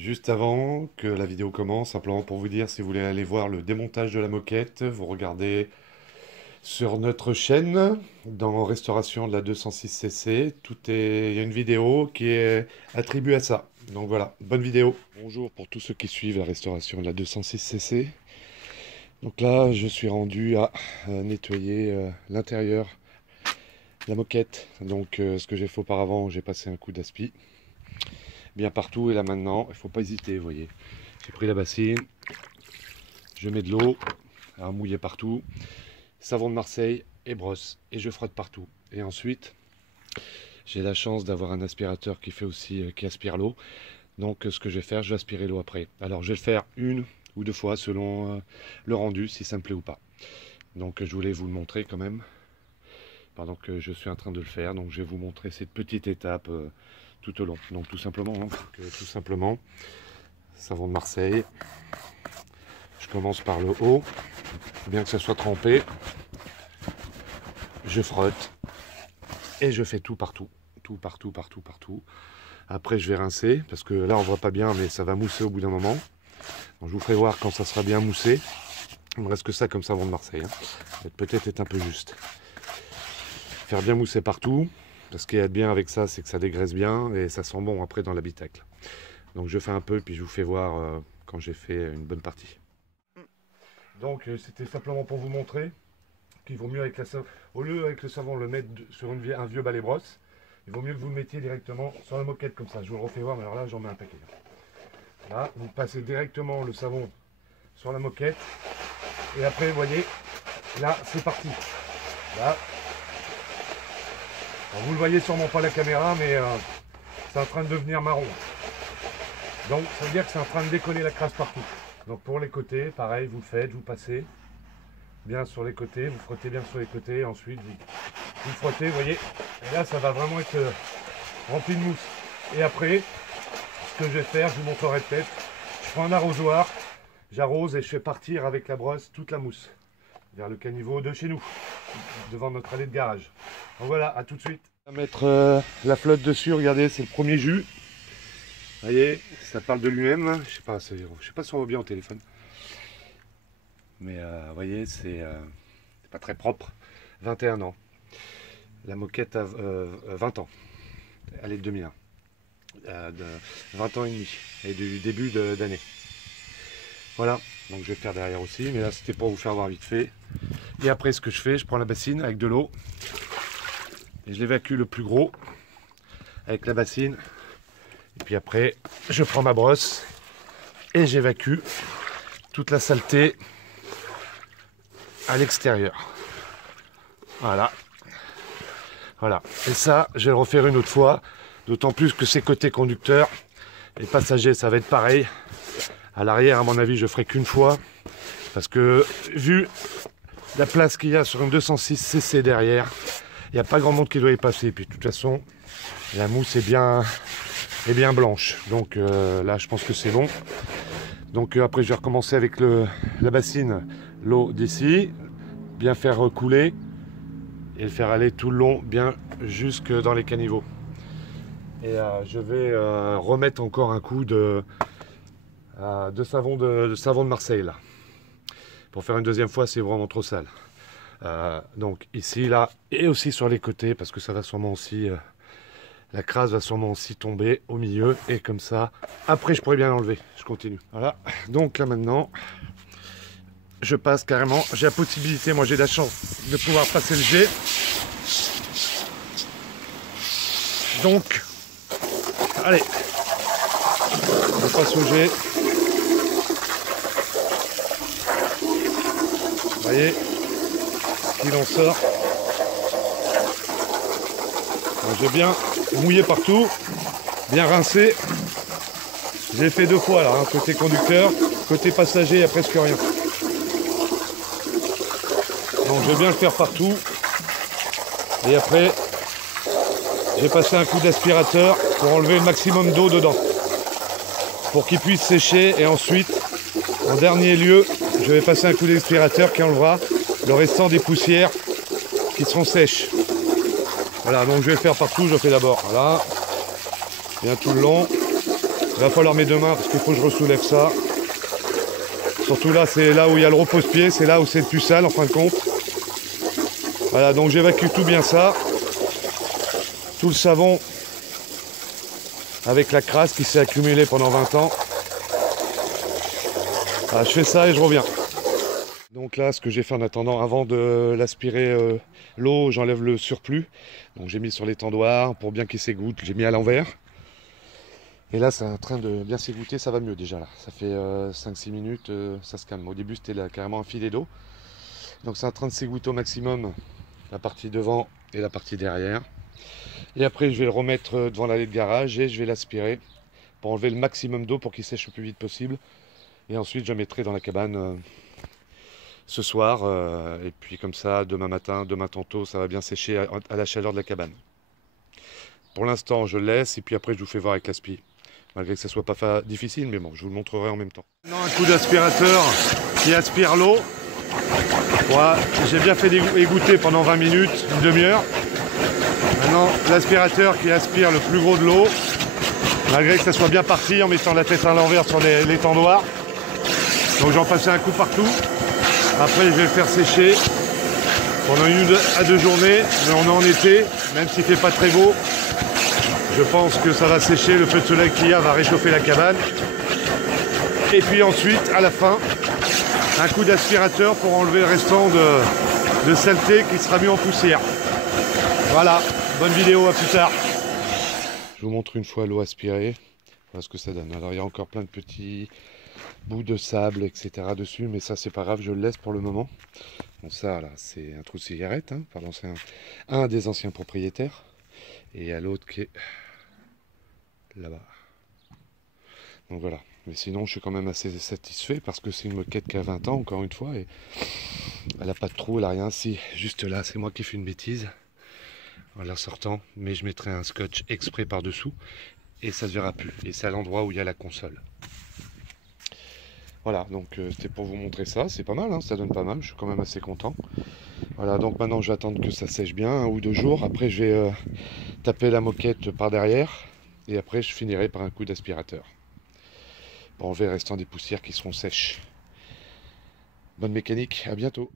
Juste avant que la vidéo commence, simplement pour vous dire, si vous voulez aller voir le démontage de la moquette, vous regardez sur notre chaîne, dans Restauration de la 206cc, il y a une vidéo qui est attribuée à ça. Donc voilà, bonne vidéo. Bonjour pour tous ceux qui suivent la restauration de la 206cc. Donc là, je suis rendu à nettoyer l'intérieur de la moquette. Donc ce que j'ai fait auparavant, j'ai passé un coup d'aspi bien partout, et là maintenant, il ne faut pas hésiter, vous voyez. J'ai pris la bassine, je mets de l'eau à mouiller partout, savon de Marseille et brosse, et je frotte partout. Et ensuite, j'ai la chance d'avoir un aspirateur qui fait aussi, qui aspire l'eau. Donc ce que je vais faire, je vais aspirer l'eau après. Alors je vais le faire une ou deux fois selon le rendu, si ça me plaît ou pas. Donc je voulais vous le montrer quand même, pendant que je suis en train de le faire. Donc je vais vous montrer cette petite étape tout au long. Donc tout simplement, savon de Marseille. Je commence par le haut, bien que ça soit trempé. Je frotte et je fais tout partout. Tout partout, partout, partout. Après je vais rincer, parce que là on voit pas bien, mais ça va mousser au bout d'un moment. Donc je vous ferai voir quand ça sera bien moussé. Il me reste que ça comme savon de Marseille. Peut-être est un peu juste. Faire bien mousser partout. Ce qui est bien avec ça, c'est que ça dégraisse bien et ça sent bon après dans l'habitacle. Donc je fais un peu, puis je vous fais voir quand j'ai fait une bonne partie. Donc c'était simplement pour vous montrer qu'il vaut mieux avec la savon, au lieu avec le savon le mettre sur un vieux balai brosse, il vaut mieux que vous le mettiez directement sur la moquette comme ça. Je vous le refais voir, mais alors là j'en mets un paquet. Là, vous passez directement le savon sur la moquette et après vous voyez, là c'est parti. Là. Alors, vous le voyez sûrement pas à la caméra, mais c'est en train de devenir marron. Donc ça veut dire que c'est en train de décoller la crasse partout. Donc pour les côtés, pareil, vous le faites, vous passez bien sur les côtés, vous frottez bien sur les côtés, ensuite vous frottez, vous voyez, et là ça va vraiment être rempli de mousse. Et après, ce que je vais faire, je vous montrerai peut-être, je prends un arrosoir, j'arrose et je fais partir avec la brosse toute la mousse vers le caniveau de chez nous, devant notre allée de garage. Donc voilà, à tout de suite. On va mettre la flotte dessus, regardez, c'est le premier jus. Vous voyez, ça parle de lui-même. Je sais pas si on voit bien au téléphone. Mais vous voyez, c'est pas très propre. 21 ans. La moquette a 20 ans. Elle est de 2001. De 20 ans et demi. Et du début d'année. Voilà. Donc je vais faire derrière aussi. Mais là, c'était pour vous faire voir vite fait. Et après, ce que je fais, je prends la bassine avec de l'eau. Et je l'évacue le plus gros. Avec la bassine. Et puis après, je prends ma brosse. Et j'évacue toute la saleté à l'extérieur. Voilà. Voilà. Et ça, je vais le refaire une autre fois. D'autant plus que c'est côté conducteur. Les passagers, ça va être pareil. À l'arrière, à mon avis, je ferai qu'une fois. Parce que, vu la place qu'il y a sur une 206cc derrière, il n'y a pas grand monde qui doit y passer. Et puis, de toute façon, la mousse est bien blanche. Donc là, je pense que c'est bon. Donc après, je vais recommencer avec la bassine, l'eau d'ici. Bien faire couler. Et le faire aller tout le long, bien jusque dans les caniveaux. Et je vais remettre encore un coup de savon de Marseille là. Pour faire une deuxième fois, c'est vraiment trop sale. Donc ici, là, et aussi sur les côtés, parce que ça va sûrement aussi, la crasse va sûrement aussi tomber au milieu, et comme ça, après je pourrais bien l'enlever. Je continue. Voilà. Donc là maintenant, je passe carrément. J'ai la possibilité, moi j'ai la chance de pouvoir passer le jet. Donc, allez, on passe au jet. Vous voyez ce qu'il en sort. J'ai bien mouillé partout, bien rincé. J'ai fait deux fois là, hein, côté conducteur, côté passager, il n'y a presque rien. Donc je vais bien le faire partout. Et après, j'ai passé un coup d'aspirateur pour enlever le maximum d'eau dedans. Pour qu'il puisse sécher. Et ensuite, en dernier lieu, je vais passer un coup d'aspirateur qui enlèvera le restant des poussières qui seront sèches. Voilà, donc je vais le faire partout. Je fais d'abord, voilà, bien tout le long. Il va falloir mes deux mains parce qu'il faut que je ressoulève ça. Surtout là, c'est là où il y a le repose-pied, c'est là où c'est le plus sale en fin de compte. Voilà, donc j'évacue tout bien ça. Tout le savon avec la crasse qui s'est accumulée pendant 20 ans. Voilà, je fais ça et je reviens. Donc là, ce que j'ai fait en attendant, avant de l'aspirer l'eau, j'enlève le surplus. Donc j'ai mis sur l'étendoir pour bien qu'il s'égoutte, j'ai mis à l'envers. Et là, c'est en train de bien s'égoutter, ça va mieux déjà là. Ça fait 5-6 minutes, ça se calme. Au début, c'était là carrément un filet d'eau. Donc c'est en train de s'égoutter au maximum, la partie devant et la partie derrière. Et après, je vais le remettre devant l'allée de garage et je vais l'aspirer pour enlever le maximum d'eau pour qu'il sèche le plus vite possible. Et ensuite, je le mettrai dans la cabane ce soir. Et puis comme ça, demain matin, demain tantôt, ça va bien sécher à la chaleur de la cabane. Pour l'instant, je le laisse et puis après, je vous fais voir avec l'aspi. Malgré que ça soit pas difficile, mais bon, je vous le montrerai en même temps. Maintenant, un coup d'aspirateur qui aspire l'eau. Voilà, j'ai bien fait égoutter pendant 20 minutes, une demi-heure. Maintenant, l'aspirateur qui aspire le plus gros de l'eau, malgré que ça soit bien parti en mettant la tête à l'envers sur l'étendoir. Donc j'en passais un coup partout. Après, je vais le faire sécher pendant 1 à 2 journées. Mais on est en été, même s'il ne fait pas très beau. Je pense que ça va sécher, le peu de soleil qu'il y a va réchauffer la cabane. Et puis ensuite, à la fin, un coup d'aspirateur pour enlever le restant de saleté qui sera mis en poussière. Voilà, bonne vidéo, à plus tard. Je vous montre une fois l'eau aspirée. Voilà ce que ça donne. Alors il y a encore plein de petits bouts de sable, etc. dessus, mais ça c'est pas grave, je le laisse pour le moment. Bon ça là, c'est un trou de cigarette, hein. Pardon, c'est un des anciens propriétaires. Et il y a l'autre qui est là-bas. Donc voilà. Mais sinon, je suis quand même assez satisfait parce que c'est une moquette qui a 20 ans, encore une fois. Et elle n'a pas de trou, elle n'a rien. Si, juste là, c'est moi qui fais une bêtise en la sortant. Mais je mettrai un scotch exprès par-dessous et ça ne se verra plus. Et c'est à l'endroit où il y a la console. Voilà, donc c'était pour vous montrer ça. C'est pas mal, hein, ça donne pas mal. Je suis quand même assez content. Voilà, donc maintenant, je vais attendre que ça sèche bien, 1 ou 2 jours. Après, je vais taper la moquette par derrière. Et après, je finirai par un coup d'aspirateur. Pour enlever le restant des poussières qui seront sèches. Bonne mécanique, à bientôt.